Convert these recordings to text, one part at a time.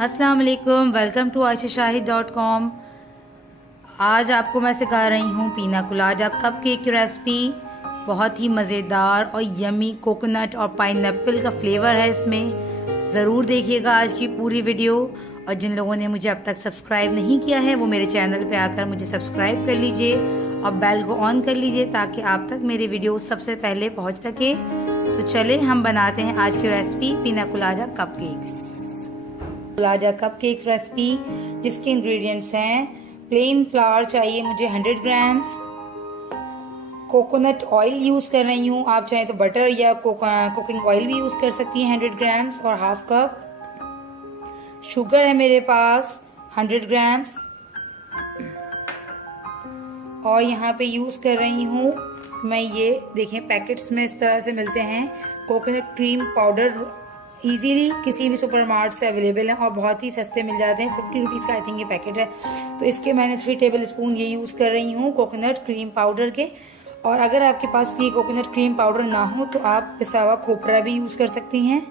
अस्सलाम वालेकुम, welcome to aishashahid.com। आज आपको मैं सिखा रही हूँ पीना कोलाडा कपकेक की रेसिपी। बहुत ही मज़ेदार और यमी कोकोनट और पाइनएप्पल का फ्लेवर है इसमें। ज़रूर देखिएगा आज की पूरी वीडियो। और जिन लोगों ने मुझे अब तक सब्सक्राइब नहीं किया है वो मेरे चैनल पे आकर मुझे सब्सक्राइब कर लीजिए और बेल को ऑन कर लीजिए ताकि आप तक मेरे वीडियो सबसे पहले पहुँच सके। तो चले हम बनाते हैं आज की रेसिपी पीना colada cupcakes. Colada cupcakes recipe जिसके इंग्रेडिएंट्स हैं, प्लेन फ्लावर चाहिए मुझे 100 ग्राम्स, कोकोनट ऑयल यूज कर रही हूँ, आप चाहें तो बटर या कुकिंग ऑयल भी यूज कर सकती हैं 100 ग्राम्स, और हाफ कप शुगर है मेरे पास 100 ग्राम्स, और यहाँ पे यूज कर रही हूँ मैं, ये देखें पैकेट्स में इस तरह से मिलते हैं कोकोनट क्रीम पाउडर। इजीली किसी भी सुपरमार्केट से अवेलेबल है और बहुत ही सस्ते मिल जाते हैं, 50 रुपीज़ का आई थिंक ये पैकेट है। तो इसके मैंने 3 टेबल स्पून ये यूज़ कर रही हूँ कोकोनट क्रीम पाउडर के। और अगर आपके पास ये कोकोनट क्रीम पाउडर ना हो तो आप पिसा हुआ खोपरा भी यूज़ कर सकती हैं।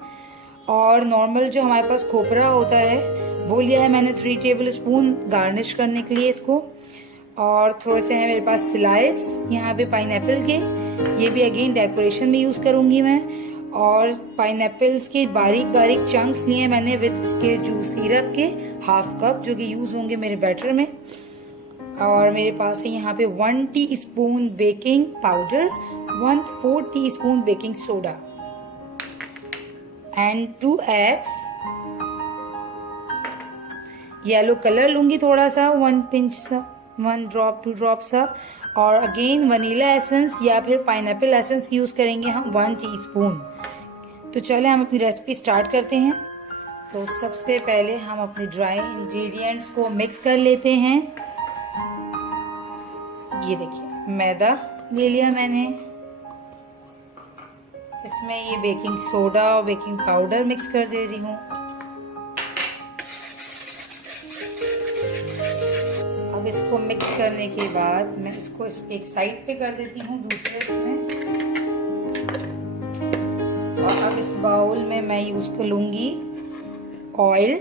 और नॉर्मल जो हमारे पास खोपरा होता है वो लिया है मैंने 3 टेबल स्पून गार्निश करने के लिए इसको। और थोड़े से हैं मेरे पास स्लाइस यहाँ पे पाइनएप्पल के, ये भी अगेन डेकोरेशन में यूज़ करूँगी मैं। और पाइनएप्पल्स के बारीक बारीक चंक्स लिए मैंने विद उसके जूस सिरप के हाफ कप, जो कि यूज होंगे मेरे बैटर में। और मेरे पास है यहाँ पे 1 teaspoon baking powder, 1/4 teaspoon baking soda and 2 eggs. Yellow colour लूंगी थोड़ा सा, 1 पिंच सा, 1 ड्रॉप 2 ड्रॉप सा। और अगेन वनीला एसेंस या फिर पाइनएप्पल एसेंस यूज करेंगे हम 1 टीस्पून। तो चले हम अपनी रेसिपी स्टार्ट करते हैं। तो सबसे पहले हम अपने ड्राई इंग्रेडिएंट्स को मिक्स कर लेते हैं। ये देखिए मैदा ले लिया मैंने, इसमें ये बेकिंग सोडा और बेकिंग पाउडर मिक्स कर दे रही हूँ। अब इसको मिक्स करने के बाद मैं इसको एक साइड पे कर देती हूँ, दूसरे इसमें। और अब इस बाउल में मैं यूज कर लूंगी ऑयल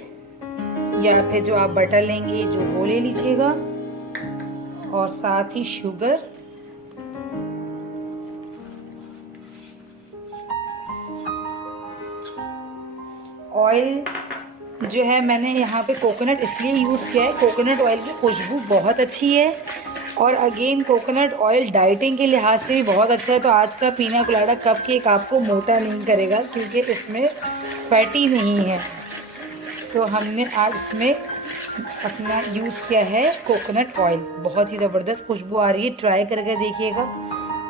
या फिर जो आप बटर लेंगे जो वो ले लीजिएगा, और साथ ही शुगर, ऑयल जो है मैंने यहाँ पे कोकोनट इसलिए यूज किया है, कोकोनट ऑयल की खुशबू बहुत अच्छी है। और अगेन कोकोनट ऑयल डाइटिंग के लिहाज से भी बहुत अच्छा है। तो आज का पीना कोलाडा कपकेक आपको मोटा नहीं करेगा क्योंकि इसमें फैटी नहीं है। तो हमने आज इसमें अपना यूज़ किया है कोकोनट ऑयल, बहुत ही ज़बरदस्त खुशबू आ रही है, ट्राई करके देखिएगा।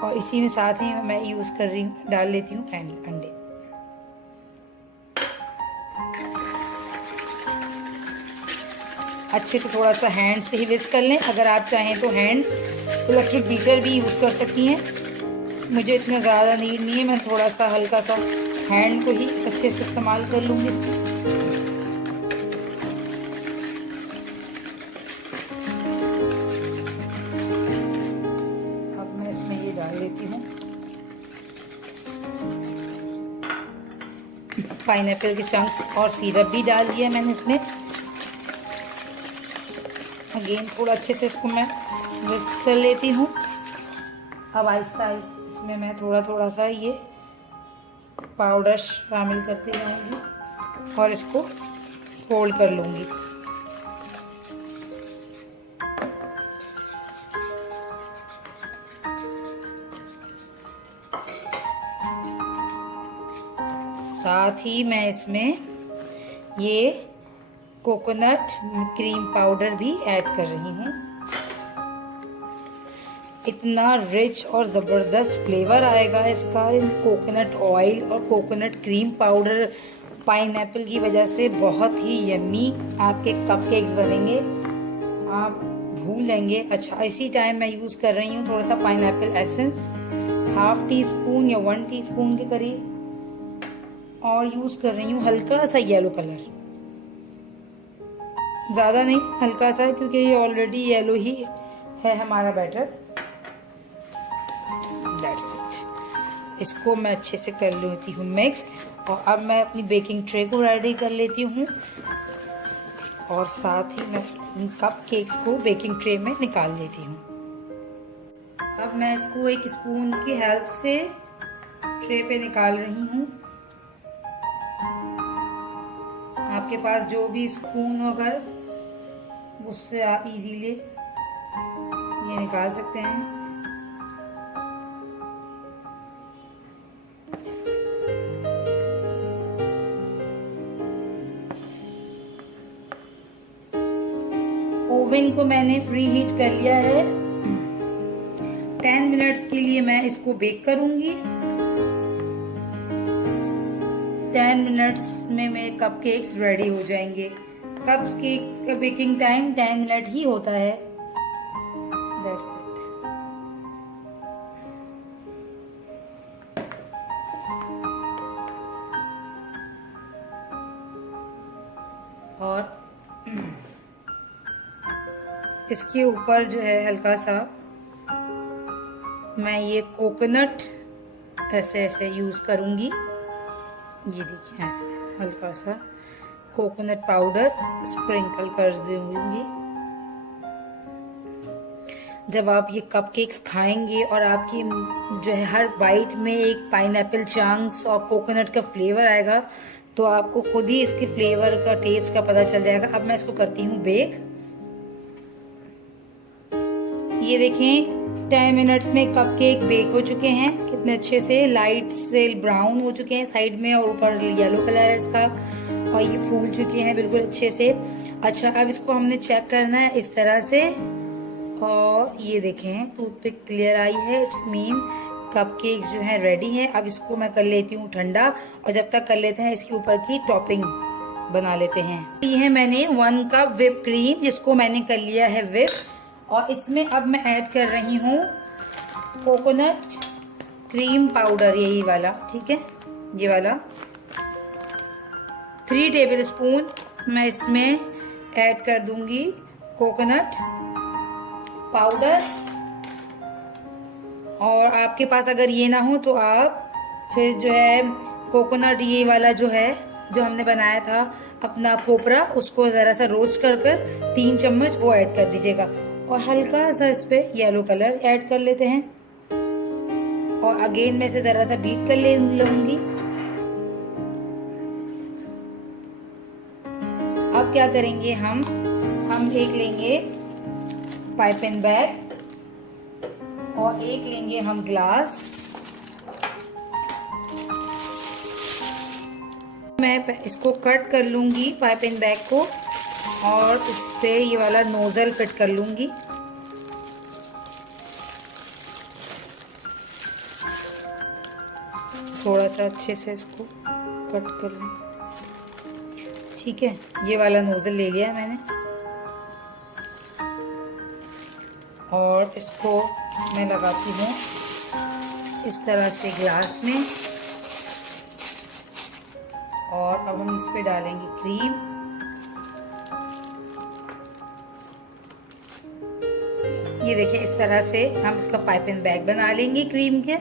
और इसी में साथ ही मैं यूज़ कर रही हूँ, डाल लेती हूँ अंडे। अच्छे से थोड़ा सा हैंड से ही विस्क कर लें, अगर आप चाहें तो हैंड इलेक्ट्रिक बीटर भी यूज़ कर सकती हैं। मुझे इतना ज़्यादा नीड नहीं है, मैं थोड़ा सा हल्का सा हैंड को ही अच्छे से इस्तेमाल कर लूँगी। अब मैं इसमें ये डाल लेती हूँ पाइनएप्पल के चंक्स, और सिरप भी डाल दिया मैंने इसमें। अगेन थोड़ा अच्छे से इसको मैं विस्क कर लेती हूँ। अब आहिस्ता आहिस्ता इसमें मैं थोड़ा थोड़ा सा ये पाउडर शामिल करती जाऊंगी और इसको फोल्ड कर लूँगी। साथ ही मैं इसमें ये कोकोनट क्रीम पाउडर भी ऐड कर रही हूँ। इतना रिच और ज़बरदस्त फ्लेवर आएगा इसका, कोकोनट ऑयल और कोकोनट क्रीम पाउडर पाइनएप्पल की वजह से बहुत ही यम्मी आपके कपकेक्स बनेंगे, आप भूलेंगे। अच्छा, इसी टाइम मैं यूज़ कर रही हूँ थोड़ा सा पाइनएप्पल एसेंस, 1/2 टीस्पून या 1 टीस्पून के करीब, और यूज़ कर रही हूँ हल्का सा येलो कलर, ज़्यादा नहीं हल्का सा, क्योंकि ये ऑलरेडी येलो ही है हमारा बैटर। That's it. इसको मैं अच्छे से कर लेती हूँ मिक्स। और अब मैं अपनी बेकिंग ट्रे को रेडी कर लेती हूँ और साथ ही मैं इन कप केक्स को बेकिंग ट्रे में निकाल लेती हूँ। अब मैं इसको एक स्पून की हेल्प से ट्रे पे निकाल रही हूँ। आपके पास जो भी स्पून हो अगर उससे आप इजीली ये निकाल सकते हैं। ओवन को मैंने प्री हीट कर लिया है। 10 मिनट्स के लिए मैं इसको बेक करूंगी। 10 मिनट्स में मेरे कप केक्स रेडी हो जाएंगे। कप केक्स का बेकिंग टाइम 10 मिनट ही होता है। That's it. और इसके ऊपर जो है हल्का सा मैं ये कोकोनट ऐसे ऐसे यूज करूंगी। ये देखिए ऐसे हल्का सा कोकोनट पाउडर स्प्रिंकल कर दूंगी। जब आप ये कपकेक्स खाएंगे और आपकी जो है हर बाइट में एक पाइनएप्पल चंक्स और कोकोनट का फ्लेवर आएगा तो आपको खुद ही इसके फ्लेवर का टेस्ट का पता चल जाएगा। अब मैं इसको करती हूँ बेक। ये देखें 10 मिनट्स में कपकेक बेक हो चुके हैं। कितने अच्छे से लाइट से ब्राउन हो चुके हैं साइड में और ऊपर येलो कलर है इसका और ये फूल चुके हैं बिल्कुल अच्छे से। अच्छा, अब इसको हमने चेक करना है इस तरह से और ये देखें टूथपिक क्लियर आई है। इट्स मीन कपकेक्स जो है रेडी है। अब इसको मैं कर लेती हूँ ठंडा और जब तक कर लेते हैं इसके ऊपर की टॉपिंग बना लेते हैं। ये है मैंने 1 कप व्हिप क्रीम जिसको मैंने कर लिया है व्हिप और इसमें अब मैं ऐड कर रही हूँ कोकोनट क्रीम पाउडर, यही वाला, ठीक है, ये वाला 3 टेबल स्पून मैं इसमें ऐड कर दूंगी कोकोनट पाउडर। और आपके पास अगर ये ना हो तो आप फिर जो है कोकोनट ये वाला जो है जो हमने बनाया था अपना खोपरा उसको जरा सा रोस्ट कर 3 चम्मच वो ऐड कर दीजिएगा और हल्का सा इस पे येलो कलर ऐड कर लेते हैं और अगेन मैं इसे जरा सा बीट कर लूंगी। अब क्या करेंगे हम एक लेंगे पाइपिंग बैग और एक लेंगे हम ग्लास। मैं इसको कट कर लूंगी पाइपिंग बैग को और इस पे ये वाला नोजल फिट कर लूंगी। थोड़ा सा अच्छे से इसको कट कर लूं, ठीक है। ये वाला नोजल ले लिया मैंने और इसको मैं लगाती हूँ इस तरह से ग्लास में और अब हम इस पे डालेंगे क्रीम। ये देखिए इस तरह से हम इसका पाइपिंग बैग बना लेंगे क्रीम के।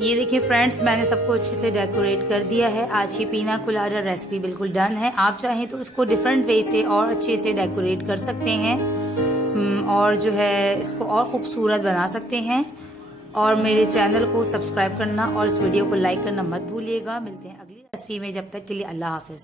ये देखिए फ्रेंड्स, मैंने सबको अच्छे से डेकोरेट कर दिया है। आज ही पीना कोलाडा रेसिपी बिल्कुल डन है। आप चाहें तो इसको डिफरेंट वे से और अच्छे से डेकोरेट कर सकते हैं और जो है इसको और खूबसूरत बना सकते हैं। और मेरे चैनल को सब्सक्राइब करना और इस वीडियो को लाइक करना मत भूलिएगा। मिलते हैं अगली रेसिपी में, जब तक के लिए अल्लाह हाफिज।